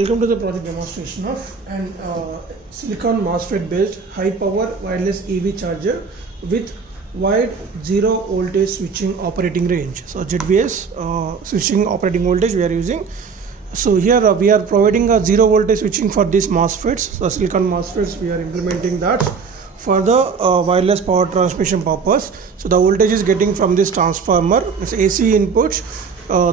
Welcome to the project demonstration of an silicon MOSFET based high power wireless EV charger with wide zero voltage switching operating range. So ZVS switching operating voltage we are using. So here we are providing a zero voltage switching for these MOSFETs. So silicon MOSFETs we are implementing that for the wireless power transmission purpose. So the voltage is getting from this transformer. It's AC input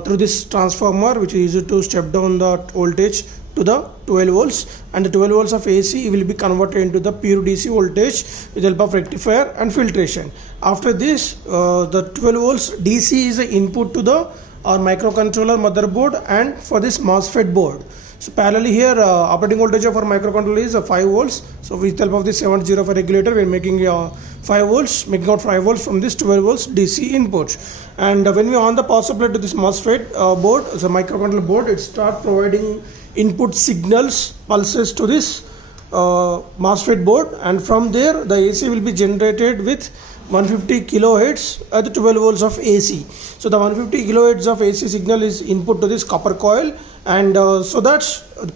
through this transformer, which is used to step down the voltage to the 12 volts, and the 12 volts of AC will be converted into the pure DC voltage with the help of rectifier and filtration. After this, the 12 volts DC is the input to the our microcontroller motherboard and for this MOSFET board. So parallelly here operating voltage of our microcontroller is 5 volts. So with the help of this 705 regulator we are making 5 volts, making out 5 volts from this 12 volts DC input. And when we on the power supply to this MOSFET board, so microcontroller board, it start providing input signals, pulses to this MOSFET board, and from there the AC will be generated with 150 kilohertz at the 12 volts of AC. So the 150 kilohertz of AC signal is input to this copper coil, and so that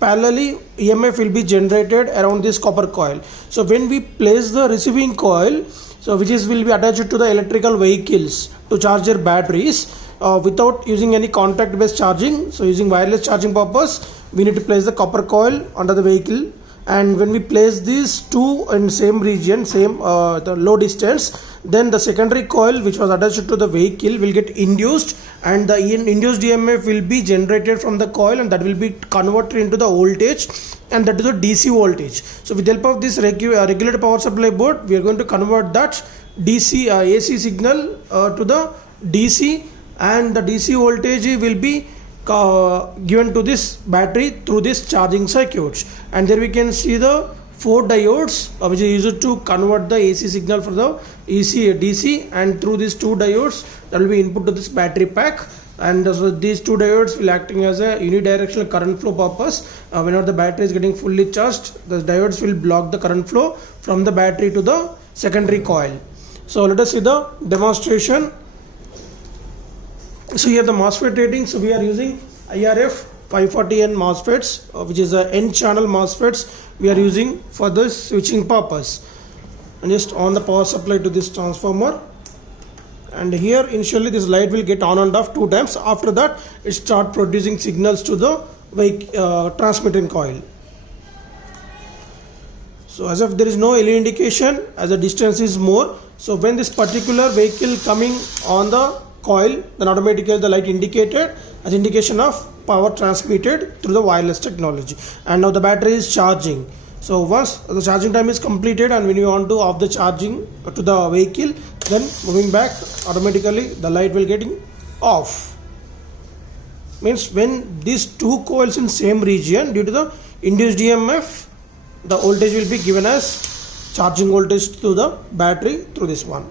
parallelly EMF will be generated around this copper coil. So when we place the receiving coil, so which is will be attached to the electrical vehicles to charge their batteries without using any contact based charging. So using wireless charging purpose, we need to place the copper coil under the vehicle, and when we place these two in same region, same the low distance, then the secondary coil which was attached to the vehicle will get induced, and the induced EMF will be generated from the coil, and that will be converted into the voltage, and that is the DC voltage. So with the help of this regulated power supply board, we are going to convert that DC AC signal to the DC, and the DC voltage will be given to this battery through this charging circuits. And there we can see the 4 diodes which is used to convert the AC signal for the DC, and through these 2 diodes that will be input to this battery pack. And so these 2 diodes will acting as a unidirectional current flow purpose. Whenever the battery is getting fully charged, the diodes will block the current flow from the battery to the secondary coil. So let us see the demonstration. So here the MOSFET rating. So we are using IRF 540N MOSFETs, which is a N channel MOSFETs we are using for this switching purpose. And just on the power supply to this transformer, and here initially this light will get on and off 2 times. After that it start producing signals to the transmitting coil. So as if there is no LED indication, as the distance is more, so when this particular vehicle coming on the coil, then automatically the light indicated as indication of power transmitted through the wireless technology. And now the battery is charging. So once the charging time is completed, and when you want to off the charging to the vehicle, then moving back, automatically the light will getting off. Means when these 2 coils in same region, due to the induced EMF, the voltage will be given as charging voltage to the battery through this one.